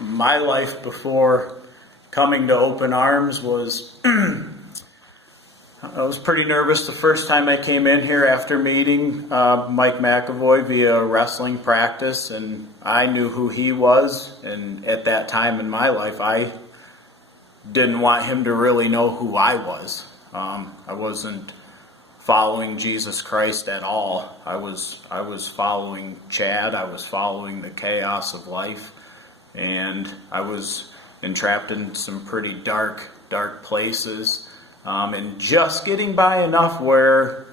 my life before coming to Open Arms was, I was pretty nervous the first time I came in here after meeting Mike McAvoy via wrestling practice, and I knew who he was, and at that time in my life I didn't want him to really know who I was. I wasn't following Jesus Christ at all. I was following Chad. I was following the chaos of life, and I was entrapped in some pretty dark places, and just getting by enough where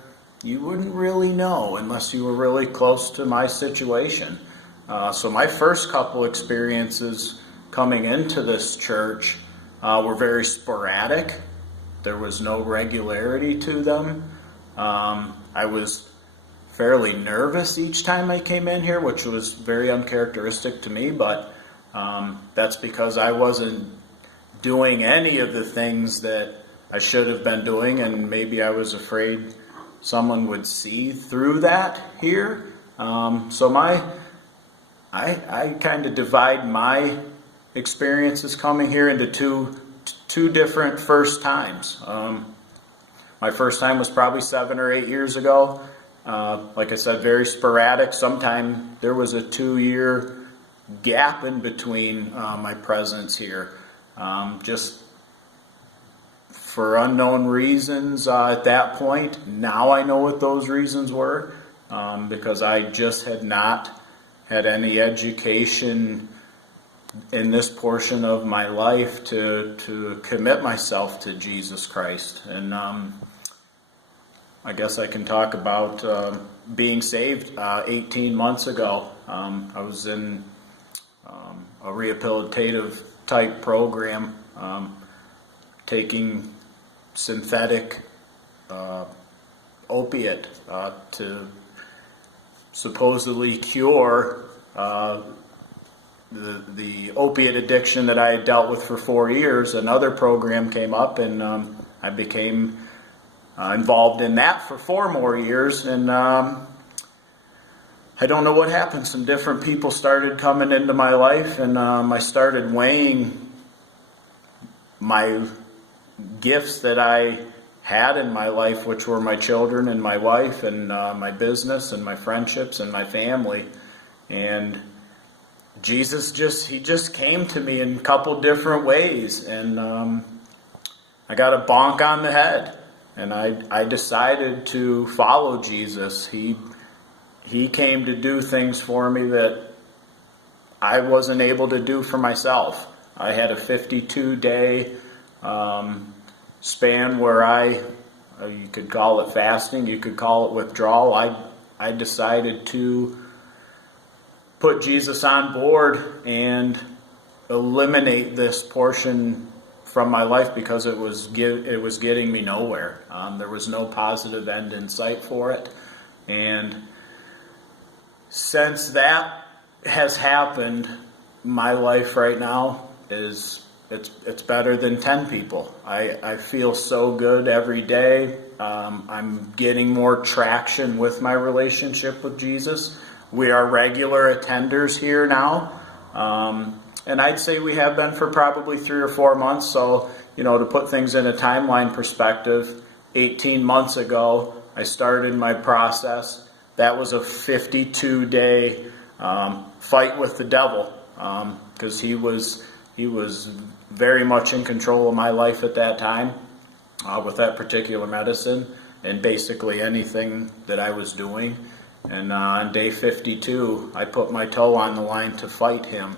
you wouldn't really know unless you were really close to my situation. So my first couple experiences coming into this church were very sporadic. There was no regularity to them. I was fairly nervous each time I came in here, which was very uncharacteristic to me, but that's because I wasn't doing any of the things that I should have been doing, and maybe I was afraid someone would see through that here. So I kind of divide my experiences coming here into two different first times. My first time was probably 7 or 8 years ago. Like I said, very sporadic. Sometime there was a 2-year gap in between my presence here. Just for unknown reasons at that point. Now I know what those reasons were, because I just had not had any education in this portion of my life to commit myself to Jesus Christ. And I guess I can talk about being saved 18 months ago. I was in a rehabilitative type program, taking synthetic opiate to supposedly cure the opiate addiction that I had dealt with for 4 years. Another program came up, and I became involved in that for 4 more years, and I don't know what happened. Some different people started coming into my life, and I started weighing my gifts that I had in my life, which were my children and my wife and my business and my friendships and my family. And Jesus just came to me in a couple different ways, and I got a bonk on the head, and I decided to follow Jesus. He came to do things for me that I wasn't able to do for myself. I had a 52-day span where you could call it fasting, you could call it withdrawal. I decided to put Jesus on board and eliminate this portion from my life because it was getting me nowhere. There was no positive end in sight for it. And since that has happened, my life right now is it's better than 10 people. I feel so good every day. I'm getting more traction with my relationship with Jesus. We are regular attenders here now, and I'd say we have been for probably 3 or 4 months. So, to put things in a timeline perspective, 18 months ago, I started my process. That was a 52-day fight with the devil, because he was very much in control of my life at that time with that particular medicine and basically anything that I was doing. And on day 52, I put my toe on the line to fight him,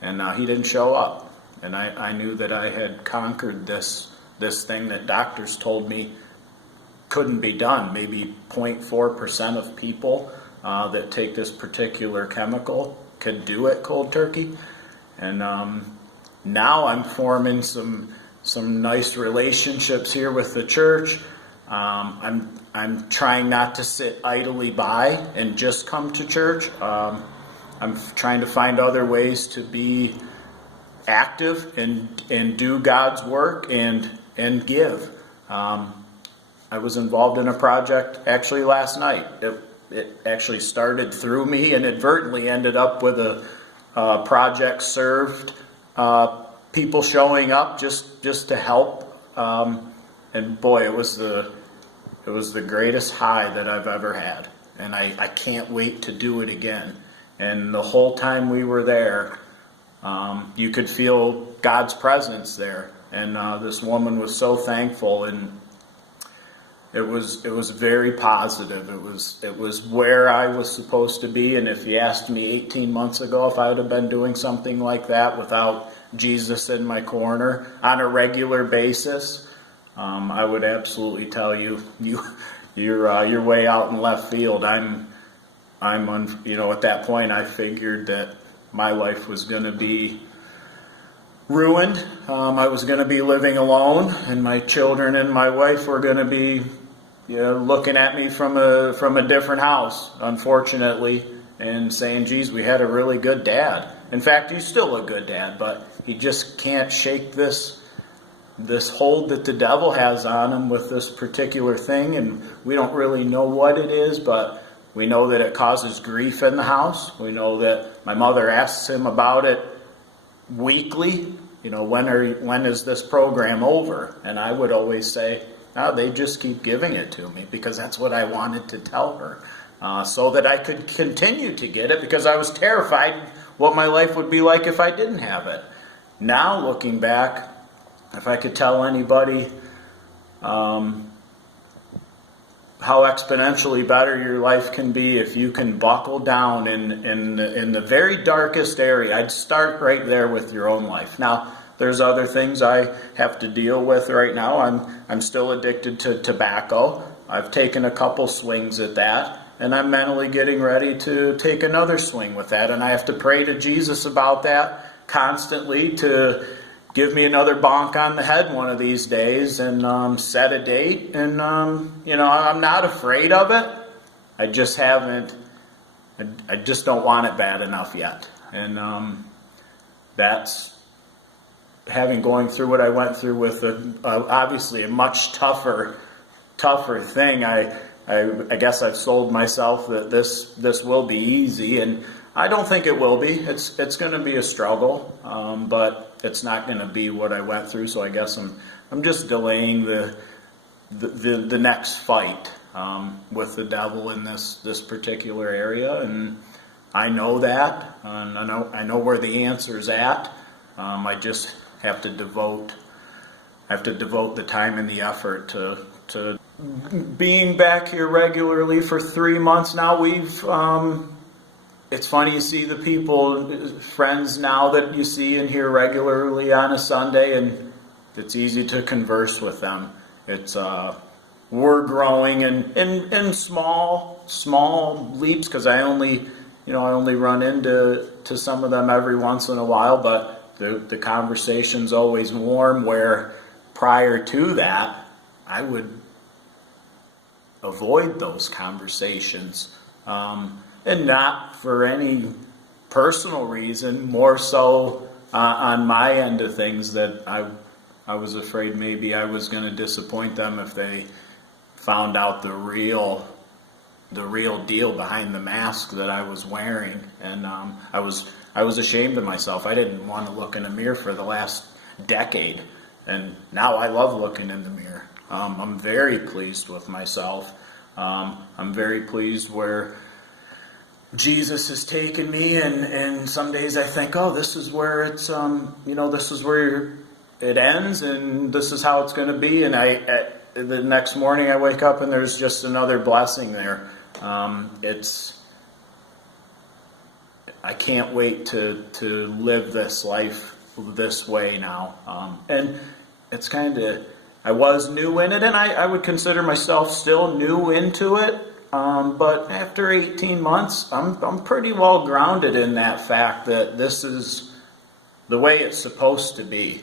and he didn't show up. And I knew that I had conquered this thing that doctors told me couldn't be done. Maybe 0.4% of people that take this particular chemical can do it cold turkey. And now I'm forming some nice relationships here with the church. I'm trying not to sit idly by and just come to church. I'm trying to find other ways to be active and do God's work and give. I was involved in a project actually last night. It actually started through me and inadvertently ended up with a project served people showing up just to help. And boy, it was the greatest high that I've ever had. And I can't wait to do it again. And the whole time we were there, you could feel God's presence there. And this woman was so thankful, and it was very positive. It was where I was supposed to be. And if you asked me 18 months ago if I would have been doing something like that without Jesus in my corner on a regular basis, I would absolutely tell you you're way out in left field. At that point I figured that my life was going to be ruined. I was going to be living alone, and my children and my wife were going to be looking at me from a different house, unfortunately, and saying, geez, we had a really good dad. In fact, he's still a good dad, but he just can't shake this hold that the devil has on him with this particular thing, and we don't really know what it is, but we know that it causes grief in the house. We know that my mother asks him about it weekly. When is this program over? And I would always say, no, they just keep giving it to me, because that's what I wanted to tell her, so that I could continue to get it, because I was terrified what my life would be like if I didn't have it. Now, looking back, if I could tell anybody how exponentially better your life can be if you can buckle down in the very darkest area, I'd start right there with your own life. Now, there's other things I have to deal with right now. I'm still addicted to tobacco. I've taken a couple swings at that, and I'm mentally getting ready to take another swing with that, and I have to pray to Jesus about that constantly to give me another bonk on the head one of these days, and set a date. And I'm not afraid of it. I just don't want it bad enough yet. And that's going through what I went through with obviously a much tougher thing. I guess I've sold myself that this will be easy, and I don't think it will be. It's going to be a struggle, but it's not going to be what I went through. So I guess I'm just delaying the next fight with the devil in this particular area, and I know that, and I know where the answer's at. I just have to devote the time and the effort to being back here regularly for 3 months now. It's funny, you see the people, friends now that you see and hear regularly on a Sunday, and it's easy to converse with them. It's we're growing in small leaps, because I only run into some of them every once in a while, but the conversation's always warm, where prior to that I would avoid those conversations. And not for any personal reason, more so on my end of things, that I was afraid maybe I was going to disappoint them if they found out the real deal behind the mask that I was wearing. And I was ashamed of myself. I didn't want to look in a mirror for the last decade, and now I love looking in the mirror. I'm very pleased with myself. I'm very pleased where Jesus has taken me, and some days I think, oh, this is where it's, this is where it ends, and this is how it's going to be. And the next morning I wake up and there's just another blessing there. I can't wait to live this life this way now. And it's I was new in it, and I would consider myself still new into it. But after 18 months, I'm pretty well grounded in that fact that this is the way it's supposed to be.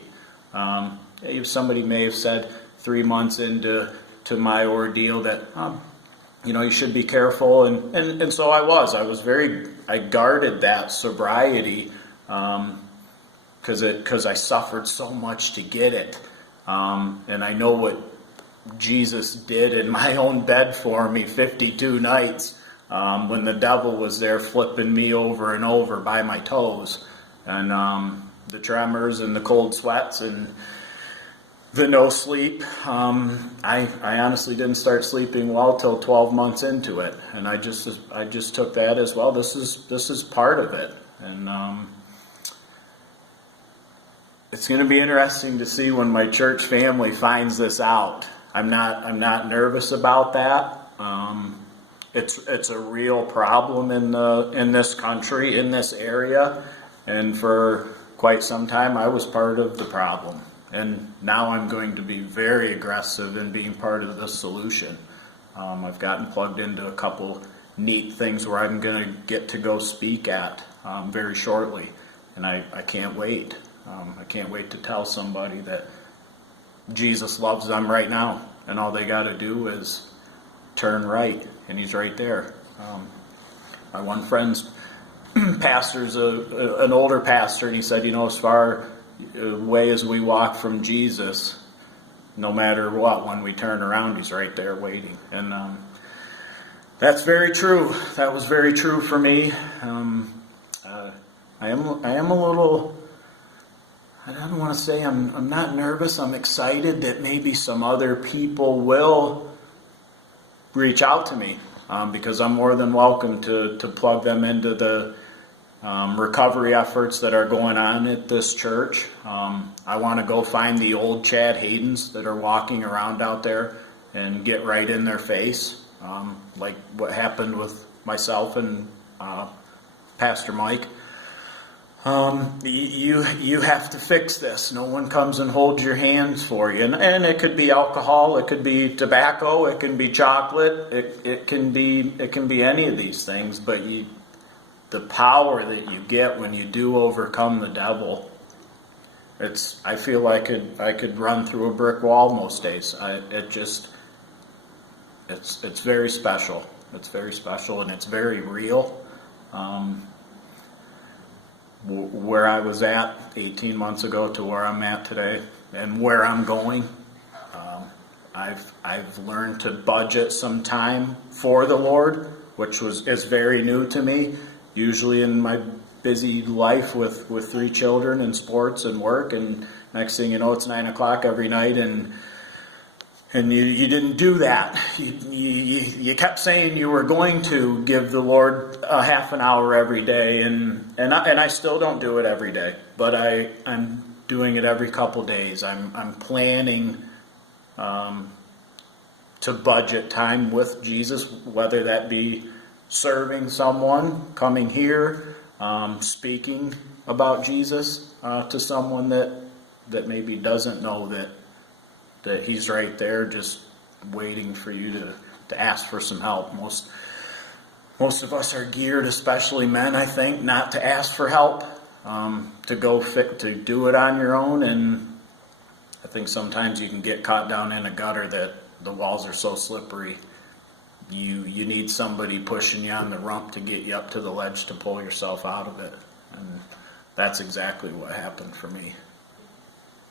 Somebody may have said 3 months into my ordeal that you should be careful, and so I was. I guarded that sobriety because I suffered so much to get it, and I know what Jesus did in my own bed for me 52 nights when the devil was there flipping me over and over by my toes. And the tremors and the cold sweats and the no sleep. I honestly didn't start sleeping well till 12 months into it, and I just took that as well. This is part of it, and it's going to be interesting to see when my church family finds this out. I'm not nervous about that. It's a real problem in this country, in this area, and for quite some time I was part of the problem. And now I'm going to be very aggressive in being part of the solution. I've gotten plugged into a couple neat things where I'm going to get to go speak at very shortly, and I can't wait. I can't wait to tell somebody that Jesus loves them right now, and all they got to do is turn right, and he's right there. My one friend's pastor's an older pastor, and he said, as far away as we walk from Jesus, no matter what, when we turn around, he's right there waiting. And that's very true. That was very true for me. I am a little, I don't want to say I'm not nervous. I'm excited that maybe some other people will reach out to me, because I'm more than welcome to plug them into the recovery efforts that are going on at this church. I want to go find the old Chad Haydens that are walking around out there and get right in their face, like what happened with myself and Pastor Mike. You have to fix this. No one comes and holds your hands for you. And it could be alcohol, it could be tobacco, it can be chocolate, it can be any of these things, but the power that you get when you do overcome the devil, I feel I could run through a brick wall most days. It's very special. It's very special, and it's very real. Where I was at 18 months ago to where I'm at today, and where I'm going, I've learned to budget some time for the Lord, which is very new to me. Usually in my busy life with 3 children and sports and work, and next thing you know, it's 9 o'clock every night, and you didn't do that. You kept saying you were going to give the Lord a half an hour every day, and I still don't do it every day, but I'm doing it every couple days. I'm planning to budget time with Jesus, whether that be serving someone, coming here, speaking about Jesus to someone that maybe doesn't know that he's right there just waiting for you to ask for some help. Most of us are geared, especially men, I think, not to ask for help, to do it on your own, and I think sometimes you can get caught down in a gutter that the walls are so slippery. You need somebody pushing you on the rump to get you up to the ledge to pull yourself out of it. And that's exactly what happened for me.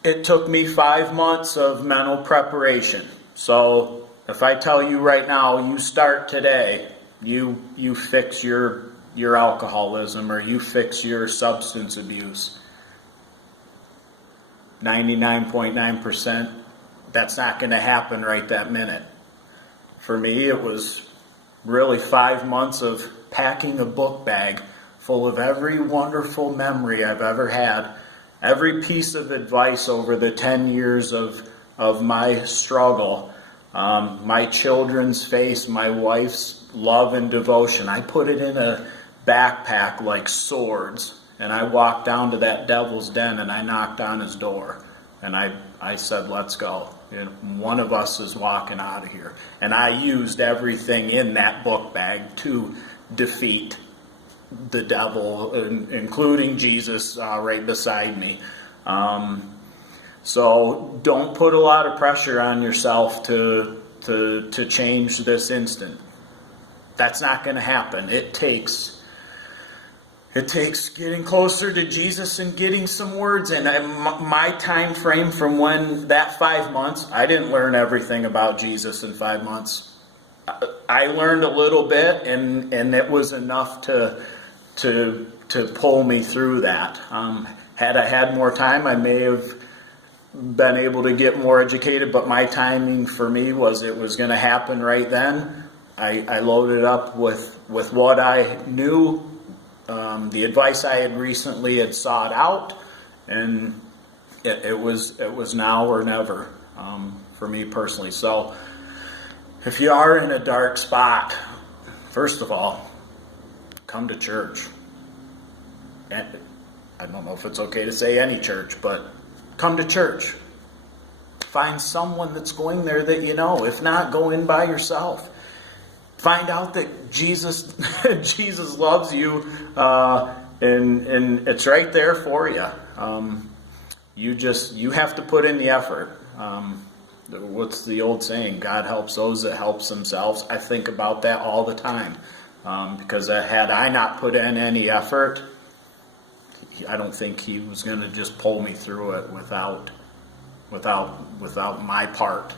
It took me 5 months of mental preparation. So if I tell you right now, you start today, you fix your alcoholism, or you fix your substance abuse, 99.9%, that's not going to happen right that minute. For me, it was really 5 months of packing a book bag full of every wonderful memory I've ever had, every piece of advice over the 10 years of my struggle, my children's face, my wife's love and devotion. I put it in a backpack like swords, and I walked down to that devil's den, and I knocked on his door, and I said, let's go. One of us is walking out of here. And I used everything in that book bag to defeat the devil, including Jesus right beside me. So don't put a lot of pressure on yourself to change this instant. That's not going to happen. It takes getting closer to Jesus and getting some words in. My time frame from when that 5 months, I didn't learn everything about Jesus in 5 months. I learned a little bit, and it was enough to pull me through that. had I had more time, I may have been able to get more educated, but my timing for me was it was going to happen right then. I loaded up with what I knew, the advice I had recently sought out, and it was now or never for me personally. So if you are in a dark spot, first of all, come to church. And I don't know if it's okay to say any church, but come to church. Find someone that's going there that you know. If not, go in by yourself. Find out that Jesus Jesus loves you, and it's right there for you. You have to put in the effort. What's the old saying? God helps those that helps themselves. I think about that all the time, because had I not put in any effort, I don't think he was going to just pull me through it without my part.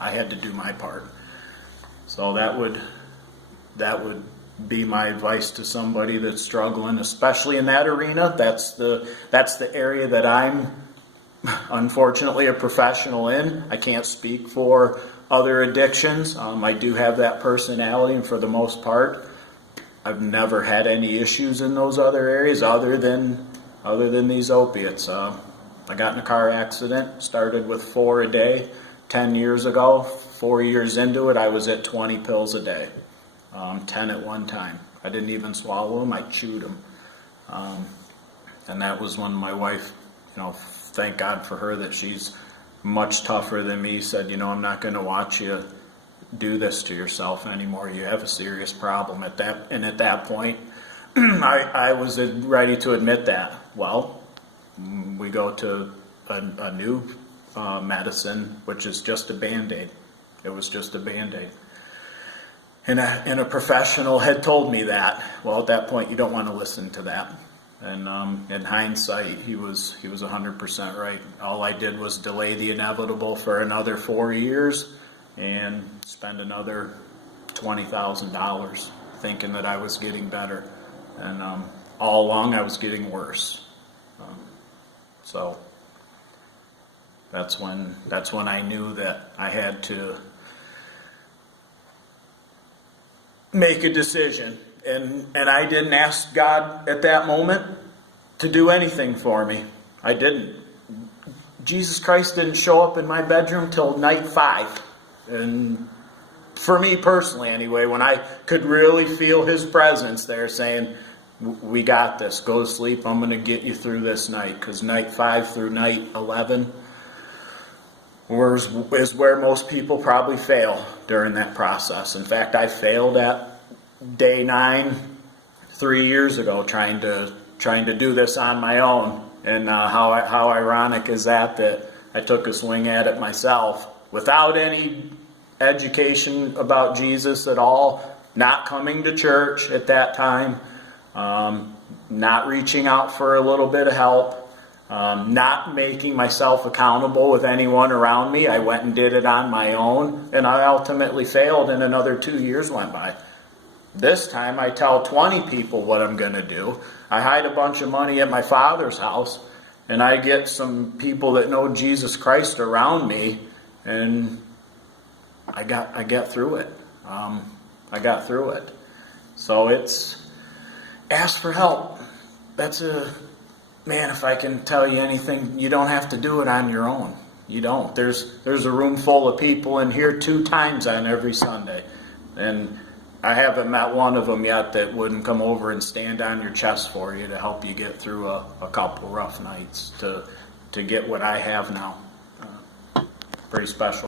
I had to do my part. So that would be my advice to somebody that's struggling, especially in that arena. That's the area that I'm unfortunately a professional in. I can't speak for other addictions. I do have that personality, and for the most part, I've never had any issues in those other areas other than these opiates. I got in a car accident, started with 4 a day 10 years ago. 4 years into it, I was at 20 pills a day, 10 at one time. I didn't even swallow them, I chewed them. And that was when my wife, thank God for her that she's much tougher than me, said, I'm not going to watch you do this to yourself anymore. You have a serious problem. At that point, I was ready to admit that. Well, we go to a new medicine, which is just a Band-Aid. It was just a Band-Aid. And a professional had told me that. Well, at that point, you don't want to listen to that. And in hindsight, he was 100% right. All I did was delay the inevitable for another 4 years and spend another $20,000 thinking that I was getting better. And all along, I was getting worse. So that's when I knew that I had to make a decision. And I didn't ask God at that moment to do anything for me. I didn't. Jesus Christ didn't show up in my bedroom till night 5. And for me personally anyway, when I could really feel his presence there saying, we got this, go to sleep, I'm going to get you through this night. Because night 5 through night 11 is where most people probably fail during that process. In fact, I failed at day 9 3 years ago trying to do this on my own. And how ironic is that I took a swing at it myself without any education about Jesus at all, not coming to church at that time, not reaching out for a little bit of help, not making myself accountable with anyone around me. I went and did it on my own, and I ultimately failed, and another 2 years went by. This time I tell 20 people what I'm going to do. I hide a bunch of money at my father's house, and I get some people that know Jesus Christ around me, and I get through it. I got through it. So it's ask for help. Man, if I can tell you anything, you don't have to do it on your own. You don't. There's a room full of people in here 2 times on every Sunday, and I haven't met one of them yet that wouldn't come over and stand on your chest for you to help you get through a couple rough nights to get what I have now. Pretty special.